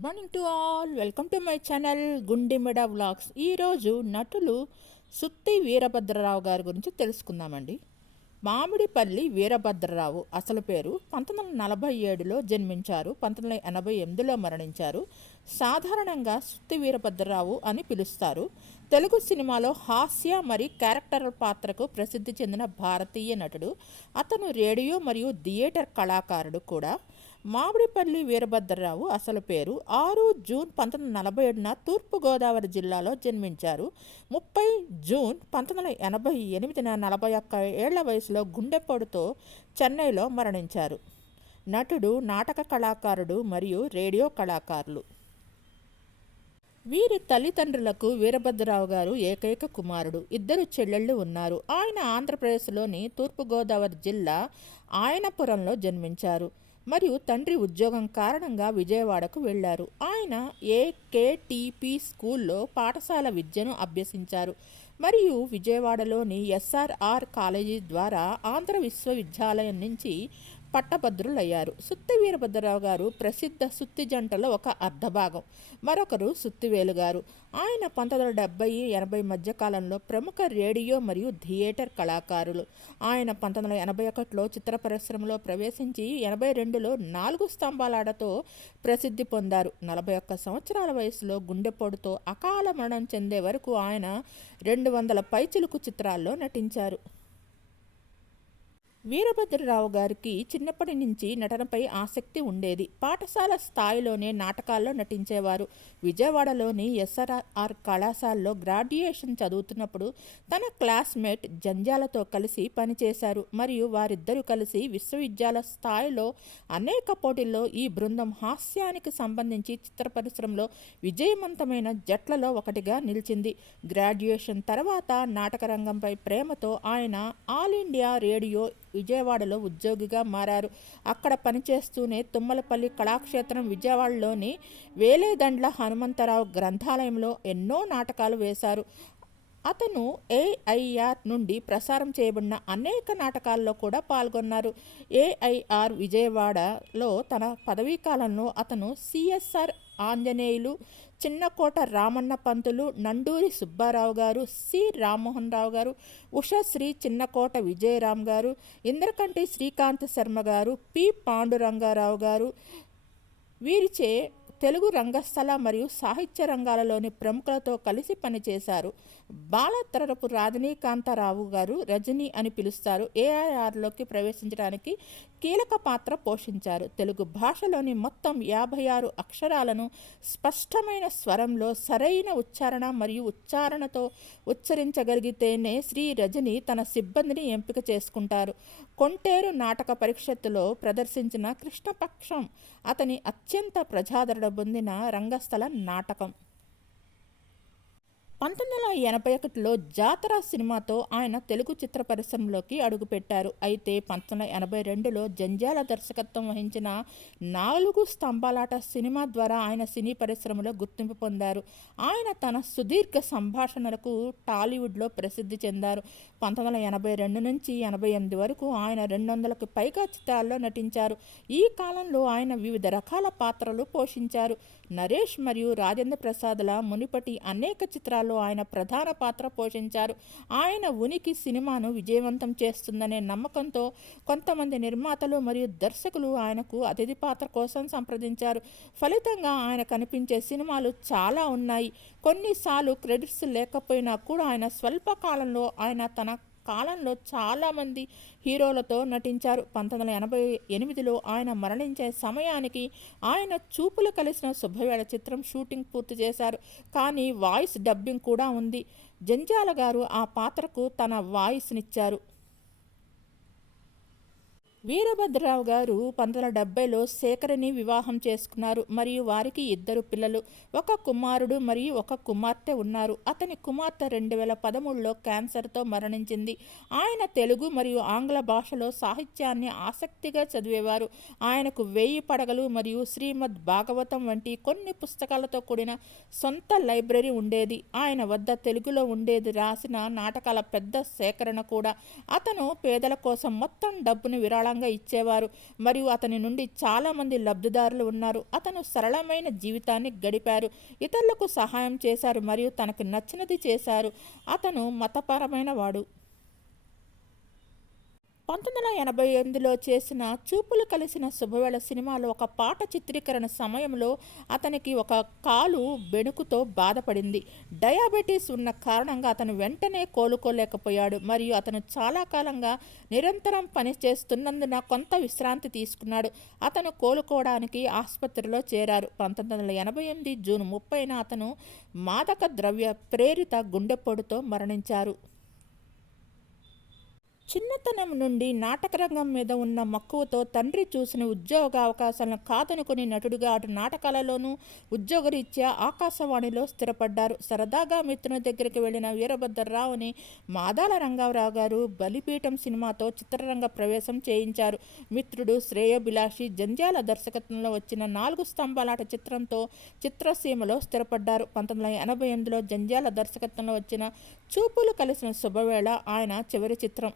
Good morning to all. Welcome to my channel Gundemeda vlogs. ఈరోజు నటులు సుత్తి వీరభద్రరావు గారి గురించి తెలుసుకుందామండి. మామిడిపల్లి వీరభద్రరావు అసలు పేరు పంతొమ్మిది వందల నలభై ఏడులో జన్మించారు పంతొమ్మిది వందల ఎనభై ఎనిమిదిలో మరణించారు. సాధారణంగా సుత్తి వీరభద్రరావు అని పిలుస్తారు. తెలుగు సినిమాలో హాస్య మరియు క్యారెక్టర్ పాత్రకు ప్రసిద్ధి చెందిన భారతీయ నటుడు. అతను రేడియో మరియు థియేటర్ కళాకారుడు కూడా. మామిడిపల్లి వీరభద్రరావు అసలు పేరు ఆరు జూన్ పంతొమ్మిది నలభై ఏడున తూర్పుగోదావరి జిల్లాలో జన్మించారు. ముప్పై జూన్ పంతొమ్మిది వందల ఎనభై ఎనిమిదిన నలభై ఒక్క ఏళ్ళ వయసులో గుండెపోటుతో చెన్నైలో మరణించారు. నటుడు నాటక కళాకారుడు మరియు రేడియో కళాకారులు. వీరి తల్లిదండ్రులకు వీరభద్రరావు గారు ఏకైక కుమారుడు. ఇద్దరు చెల్లెళ్ళు ఉన్నారు. ఆయన ఆంధ్రప్రదేశ్లోని తూర్పుగోదావరి జిల్లా ఆయనపురంలో జన్మించారు. మరియు తండ్రి ఉద్యోగం కారణంగా విజయవాడకు వెళ్ళారు ఆయన ఏకేటీపీ స్కూల్లో పాఠశాల విద్యను అభ్యసించారు. మరియు విజయవాడలోని ఎస్ఆర్ఆర్ కాలేజీ ద్వారా ఆంధ్ర విశ్వవిద్యాలయం నుంచి పట్టభద్రులయ్యారు. సుత్తి వీరభద్రరావు గారు ప్రసిద్ధ సుత్తి జంటలో ఒక అర్ధభాగం మరొకరు సుత్తివేలు గారు. ఆయన పంతొమ్మిది వందల డెబ్బై ఎనభై మధ్య కాలంలో ప్రముఖ రేడియో మరియు థియేటర్ కళాకారులు. ఆయన పంతొమ్మిది వందల ఎనభై ఒకటిలో చిత్ర పరిశ్రమలో ప్రవేశించి ఎనభై రెండులో నాలుగు స్తంభాలాడతో ప్రసిద్ధి పొందారు. నలభై ఒక్క సంవత్సరాల వయసులో గుండెపోటుతో అకాల మరణం చెందే వరకు ఆయన రెండు వందల పైచిలుకు చిత్రాల్లో నటించారు. వీరభద్రరావు గారికి చిన్నప్పటి నుంచి నటనపై ఆసక్తి ఉండేది. పాఠశాల స్థాయిలోనే నాటకాల్లో నటించేవారు. విజయవాడలోని ఎస్ఆర్ఆర్ కళాశాలలో గ్రాడ్యుయేషన్ చదువుతున్నప్పుడు తన క్లాస్మేట్ జంజాలతో కలిసి పనిచేశారు. మరియు వారిద్దరూ కలిసి విశ్వవిద్యాలయ స్థాయిలో అనేక పోటీల్లో ఈ బృందం హాస్యానికి సంబంధించి చిత్ర పరిశ్రమలో విజయవంతమైన జట్లలో ఒకటిగా నిలిచింది. గ్రాడ్యుయేషన్ తర్వాత నాటక రంగంపై ప్రేమతో ఆయన ఆల్ ఇండియా రేడియో విజయవాడలో ఉద్యోగిగా మారారు. అక్కడ పనిచేస్తూనే తుమ్మలపల్లి కళాక్షేత్రం విజయవాడలోని వేలేదండ్ల హనుమంతరావు గ్రంథాలయంలో ఎన్నో నాటకాలు వేశారు. అతను ఏఐఆర్ నుండి ప్రసారం చేయబడిన అనేక నాటకాల్లో కూడా పాల్గొన్నారు. ఏఐఆర్ విజయవాడలో తన పదవీ కాలంలో అతను సిఎస్ఆర్ ఆంజనేయులు చిన్నకోట రామన్న పంతులు నండూరి సుబ్బారావు గారు సి. రామ్మోహన్ రావు గారు ఉషశ్రీ చిన్నకోట విజయరామ్ గారు ఇంద్రకంటి శ్రీకాంత్ శర్మ గారు పి. పాండురంగారావు గారు వీరిచే తెలుగు రంగస్థల మరియు సాహిత్య రంగాలలోని ప్రముఖులతో కలిసి పనిచేశారు. బాలతరపు రాజనీకాంతరావు గారు రజనీ అని పిలుస్తారు. ఏఐఆర్లోకి ప్రవేశించడానికి కీలక పాత్ర పోషించారు. తెలుగు భాషలోని మొత్తం యాభై ఆరు అక్షరాలను స్పష్టమైన స్వరంలో సరైన ఉచ్చారణ మరియు ఉచ్చారణతో ఉచ్చరించగలిగితేనే శ్రీ రజని తన సిబ్బందిని ఎంపిక చేసుకుంటారు. కొంటేరు నాటక పరిషత్తులో ప్రదర్శించిన కృష్ణపక్షం. అతని అత్యంత ప్రజాదరణ పొందిన రంగస్థల నాటకం. పంతొమ్మిది వందల ఎనభై ఒకటిలో జాతర సినిమాతో ఆయన తెలుగు చిత్ర పరిశ్రమలోకి అడుగుపెట్టారు. అయితే పంతొమ్మిది వందల ఎనభై రెండులో జంజాల దర్శకత్వం వహించిన నాలుగు స్తంభాలాట సినిమా ద్వారా ఆయన సినీ పరిశ్రమలో గుర్తింపు పొందారు. ఆయన తన సుదీర్ఘ సంభాషణలకు టాలీవుడ్లో ప్రసిద్ధి చెందారు. పంతొమ్మిది వందల ఎనభై రెండు నుంచి ఎనభై ఎనిమిది వరకు ఆయన రెండు వందలకు పైగా చిత్రాల్లో నటించారు. ఈ కాలంలో ఆయన వివిధ రకాల పాత్రలు పోషించారు. నరేష్ మరియు రాజేంద్ర ప్రసాద్ల మునిపటి అనేక చిత్రాల్లో ఆయన ప్రధాన పాత్ర పోషించారు. ఆయన ఉనికి సినిమాను విజయవంతం చేస్తుందనే నమ్మకంతో కొంతమంది నిర్మాతలు మరియు దర్శకులు ఆయనకు అతిథి పాత్ర కోసం సంప్రదించారు. ఫలితంగా ఆయన కనిపించే సినిమాలు చాలా ఉన్నాయి. కొన్నిసార్లు క్రెడిట్స్ లేకపోయినా కూడా ఆయన స్వల్పకాలంలో ఆయన తన కాలంలో చాలామంది హీరోలతో నటించారు. పంతొమ్మిది వందల ఎనభై ఎనిమిదిలో ఆయన మరణించే సమయానికి ఆయన చూపులు కలిసిన శుభవేళ చిత్రం షూటింగ్ పూర్తి చేశారు. కానీ వాయిస్ డబ్బింగ్ కూడా ఉంది. జంజాల గారు ఆ పాత్రకు తన వాయిస్నిచ్చారు. వీరభద్రరావు గారు పంతొమ్మిది వందల డెబ్బైలో శేఖరిని వివాహం చేసుకున్నారు. మరియు వారికి ఇద్దరు పిల్లలు ఒక కుమారుడు మరియు ఒక కుమార్తె ఉన్నారు. అతని కుమార్తె రెండు వేల పదమూడులో క్యాన్సర్తో మరణించింది. ఆయన తెలుగు మరియు ఆంగ్ల భాషలో సాహిత్యాన్ని ఆసక్తిగా చదివేవారు. ఆయనకు వేయి పడగలు మరియు శ్రీమద్ భాగవతం వంటి కొన్ని పుస్తకాలతో కూడిన సొంత లైబ్రరీ ఉండేది. ఆయన వద్ద తెలుగులో ఉండేది రాసిన నాటకాల పెద్ద సేకరణ కూడా. అతను పేదల కోసం మొత్తం డబ్బును విరాళ విరాళంగా ఇచ్చేవారు. మరియు అతని నుండి చాలామంది లబ్ధిదారులు ఉన్నారు. అతను సరళమైన జీవితాన్ని గడిపారు. ఇతరులకు సహాయం చేశారు మరియు తనకు నచ్చినది చేశారు. అతను మతపరమైన వాడు. పంతొమ్మిది వందల ఎనభై ఎనిమిదిలో చేసిన చూపులు కలిసిన శుభవేళ సినిమాలో ఒక పాట చిత్రీకరణ సమయంలో అతనికి ఒక కాలు బెణుకుతో బాధపడింది. డయాబెటీస్ ఉన్న కారణంగా అతను వెంటనే కోలుకోలేకపోయాడు మరియు అతను చాలా కాలంగా నిరంతరం పనిచేస్తున్నందున కొంత విశ్రాంతి తీసుకున్నాడు. అతను కోలుకోవడానికి ఆసుపత్రిలో చేరారు. పంతొమ్మిది వందల ఎనభై ఎనిమిది జూన్ ముప్పైన అతను మాదక ద్రవ్య ప్రేరిత గుండెపోటుతో మరణించారు. చిన్నతనం నుండి నాటకరంగం మీద ఉన్న మక్కువతో తండ్రి చూసిన ఉద్యోగ అవకాశాలను కాదనుకుని నటుడిగా అటు నాటకాలలోనూ ఉద్యోగరీత్యా ఆకాశవాణిలో స్థిరపడ్డారు. సరదాగా మిత్రుని దగ్గరికి వెళ్ళిన వీరభద్రరావుని మాదాల రంగారావు గారు బలిపీఠం సినిమాతో చిత్రరంగ ప్రవేశం చేయించారు. మిత్రుడు శ్రేయోభిలాషి జంధ్యాల దర్శకత్వంలో వచ్చిన నాలుగు స్తంభాలాట చిత్రంతో చిత్రసీమలో స్థిరపడ్డారు. పంతొమ్మిది వందల ఎనభై ఎనిమిదిలో జంధ్యాల దర్శకత్వంలో వచ్చిన చూపులు కలిసిన శుభవేళ ఆయన చివరి చిత్రం.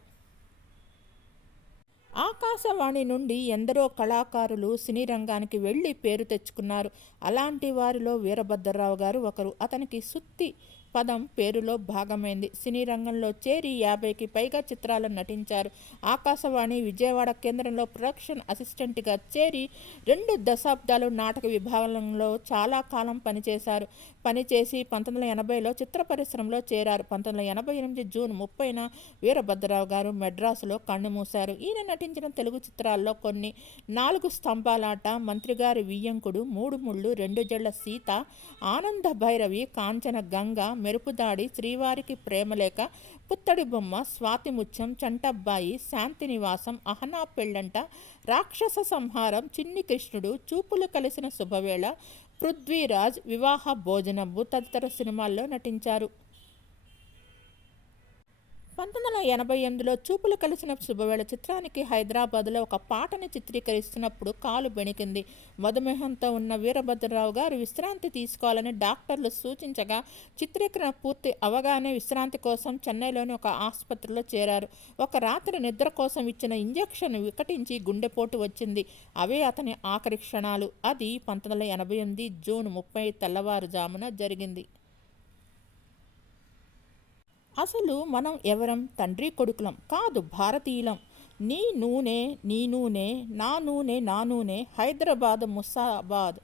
ఆకాశవాణి నుండి ఎందరో కళాకారులు సినీ రంగానికి వెళ్ళి పేరు తెచ్చుకున్నారు. అలాంటి వారిలో వీరభద్రరావు గారు ఒకరు. అతనికి సుత్తి పదం పేరులో భాగమైంది. సినీ రంగంలో చేరి యాభైకి పైగా చిత్రాలను నటించారు. ఆకాశవాణి విజయవాడ కేంద్రంలో ప్రొడక్షన్ అసిస్టెంట్గా చేరి రెండు దశాబ్దాలు నాటక విభాగంలో చాలా కాలం పనిచేశారు. పనిచేసి పంతొమ్మిది వందల ఎనభైలో చిత్ర పరిశ్రమలో చేరారు. పంతొమ్మిది వందల ఎనభై ఎనిమిది జూన్ ముప్పైన వీరభద్రరావు గారు మెడ్రాసులో కన్నుమూశారు ఈయన నటించిన తెలుగు చిత్రాల్లో కొన్ని నాలుగు స్తంభాలాట మంత్రిగారి వియ్యంకుడు మూడు ముళ్ళు రెండు జళ్ళ సీత ఆనంద భైరవి కాంచన గంగ మెరుపుదాడి శ్రీవారికి ప్రేమలేక పుత్తడి బొమ్మ స్వాతిముచ్చం చంటబ్బాయి శాంతి నివాసం అహనా పెళ్ళంట రాక్షస సంహారం చిన్ని కృష్ణుడు చూపులు కలిసిన శుభవేళ పృథ్వీరాజ్ వివాహ భోజనంబు తదితర సినిమాల్లో నటించారు. పంతొమ్మిది వందల ఎనభై ఎనిమిదిలో చూపులు కలిసిన శుభవేళ చిత్రానికి హైదరాబాద్లో ఒక పాటని చిత్రీకరిస్తున్నప్పుడు కాలు బెణికింది. మధుమేహంతో ఉన్న వీరభద్రరావు గారు విశ్రాంతి తీసుకోవాలని డాక్టర్లు సూచించగా చిత్రీకరణ పూర్తి అవగానే విశ్రాంతి కోసం చెన్నైలోని ఒక ఆసుపత్రిలో చేరారు. ఒక రాత్రి నిద్ర కోసం ఇచ్చిన ఇంజెక్షన్ వికటించి గుండెపోటు వచ్చింది. అవే అతని ఆఖరి క్షణాలు. అది పంతొమ్మిది వందల ఎనభై ఎనిమిది జూన్ ముప్పై తెల్లవారుజామున జరిగింది. అసలు మనం ఎవరం? తండ్రి కొడుకులం కాదు భారతీయులం. నీ నూనె నీ నూనె నా నూనె నా నూనె హైదరాబాద్ ముసాబాద్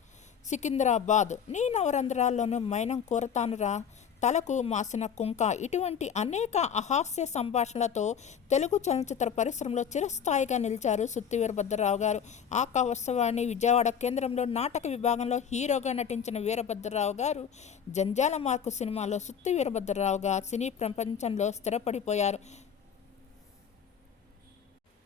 సికింద్రాబాద్. నీ నవరంధ్రాల్లోనూ మైనం కోరతానురా. తలకు మాసిన కుంక. ఇటువంటి అనేక అహాస్య సంభాషణలతో తెలుగు చలనచిత్ర పరిశ్రమలో చిరస్థాయిగా నిలిచారు సుత్తి వీరభద్రరావు గారు. ఆకాశవాణి విజయవాడ కేంద్రంలో నాటక విభాగంలో హీరోగా నటించిన వీరభద్రరావు గారు జంజాల మార్కు సినిమాలో సుత్తి వీరభద్రరావు సినీ ప్రపంచంలో స్థిరపడిపోయారు.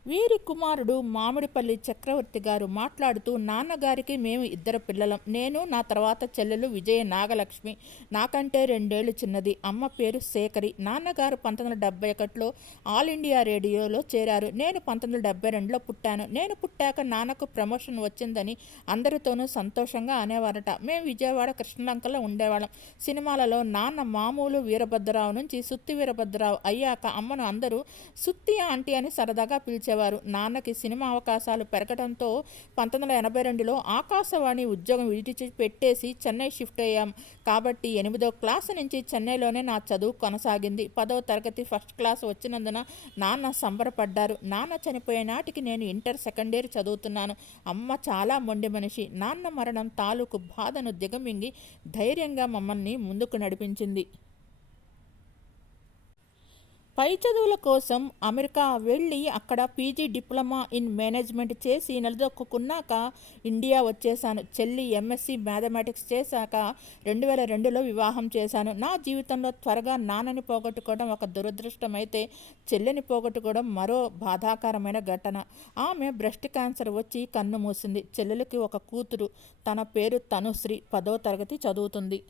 వీరి కుమారుడు మామిడిపల్లి చక్రవర్తి గారు మాట్లాడుతూ నాన్నగారికి మేము ఇద్దరు పిల్లలం. నేను నా తర్వాత చెల్లెలు విజయ నాగలక్ష్మి. నాకంటే రెండేళ్ళు చిన్నది. అమ్మ పేరు శేఖరి. నాన్నగారు పంతొమ్మిది వందల డెబ్బై ఒకటిలో ఆల్ ఇండియా రేడియోలో చేరారు. నేను పంతొమ్మిది వందల డెబ్బై రెండులో పుట్టాను. నేను పుట్టాక నాన్నకు ప్రమోషన్ వచ్చిందని అందరితోనూ సంతోషంగా అనేవారట. మేము విజయవాడ కృష్ణలంకలో ఉండేవాళ్ళం. సినిమాలలో నాన్న మామూలు వీరభద్రరావు నుంచి సుత్తి వీరభద్రరావు అయ్యాక అమ్మను అందరూ సుత్తి ఆంటీ అని సరదాగా పిలిచేవారు. ఉండేవారు నాన్నకి సినిమా అవకాశాలు పెరగడంతో పంతొమ్మిది వందల ఎనభై రెండులో ఆకాశవాణి ఉద్యోగం విడిచి పెట్టేసి చెన్నై షిఫ్ట్ అయ్యాం. కాబట్టి ఎనిమిదో క్లాస్ నుంచి చెన్నైలోనే నా చదువు కొనసాగింది. పదవ తరగతి ఫస్ట్ క్లాస్ వచ్చినందున నాన్న సంబరపడ్డారు. నాన్న చనిపోయే నాటికి నేను ఇంటర్ సెకండ్ ఇయర్ చదువుతున్నాను. అమ్మ చాలా మొండి మనిషి. నాన్న మరణం తాలూకు బాధను దిగమింగి ధైర్యంగా మమ్మల్ని ముందుకు నడిపించింది. పై చదువుల కోసం అమెరికా వెళ్ళి అక్కడ పీజీ డిప్లొమా ఇన్ మేనేజ్మెంట్ చేసి నిలదొక్కున్నాక ఇండియా వచ్చేసాను చెల్లి ఎంఎస్సి మ్యాథమెటిక్స్ చేశాక రెండు వేల రెండులో వివాహం చేశాను. నా జీవితంలో త్వరగా నాన్నని పోగొట్టుకోవడం ఒక దురదృష్టం అయితే చెల్లిని పోగొట్టుకోవడం మరో బాధాకరమైన ఘటన. ఆమె బ్రెస్ట్ క్యాన్సర్ వచ్చి కన్ను మూసింది. చెల్లెలకి ఒక కూతురు. తన పేరు తనుశ్రీ. పదో తరగతి చదువుతుంది.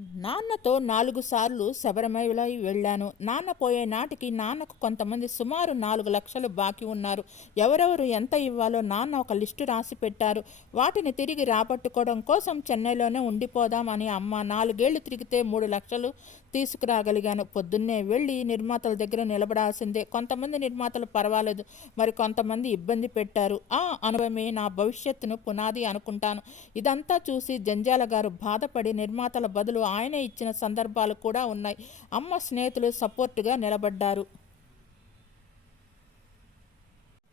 నాన్నతో నాలుగు సార్లు శబరిమలై వెళ్ళాను. నాన్న పోయే నాటికి నాన్నకు కొంతమంది సుమారు నాలుగు లక్షలు బాకీ ఉన్నారు. ఎవరెవరు ఎంత ఇవ్వాలో నాన్న ఒక లిస్టు రాసి పెట్టారు. వాటిని తిరిగి రాబట్టుకోవడం కోసం చెన్నైలోనే ఉండిపోదామని అమ్మ నాలుగేళ్ళు తిరిగితే మూడు లక్షలు తీసుకురాగలిగాను. పొద్దున్నే వెళ్ళి నిర్మాతల దగ్గర నిలబడాల్సిందే. కొంతమంది నిర్మాతలు పర్వాలేదు. మరి కొంతమంది ఇబ్బంది పెట్టారు. ఆ అనుభవమే నా భవిష్యత్తును పునాది అనుకుంటాను. ఇదంతా చూసి జంజాల గారు బాధపడి నిర్మాతల బదులు ఆయనే ఇచ్చిన సందర్భాలు కూడా ఉన్నాయి. అమ్మ స్నేహితులు సపోర్టుగా నిలబడ్డారు.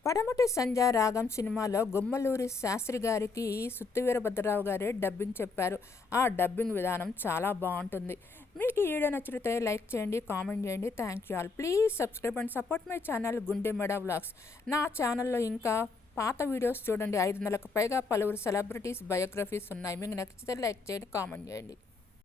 పడమటి సంజ రాగం సినిమాలో గుమ్మలూరి శాస్త్రి గారికి సుత్తి వీరభద్రరావు గారే డబ్బింగ్ చెప్పారు. ఆ డబ్బింగ్ విధానం చాలా బాగుంటుంది. మీకు ఈ వీడియో నచ్చితే లైక్ చేయండి కామెంట్ చేయండి. Thank you all please subscribe and support my channel Gundemeda vlogs నా ఛానల్లో ఇంకా పాత వీడియోస్ చూడండి. ఐదు వందలకు పైగా పలువురు సెలబ్రిటీస్ బయోగ్రఫీస్ ఉన్నాయి. మీకు నచ్చితే లైక్ చేయండి కామెంట్ చేయండి.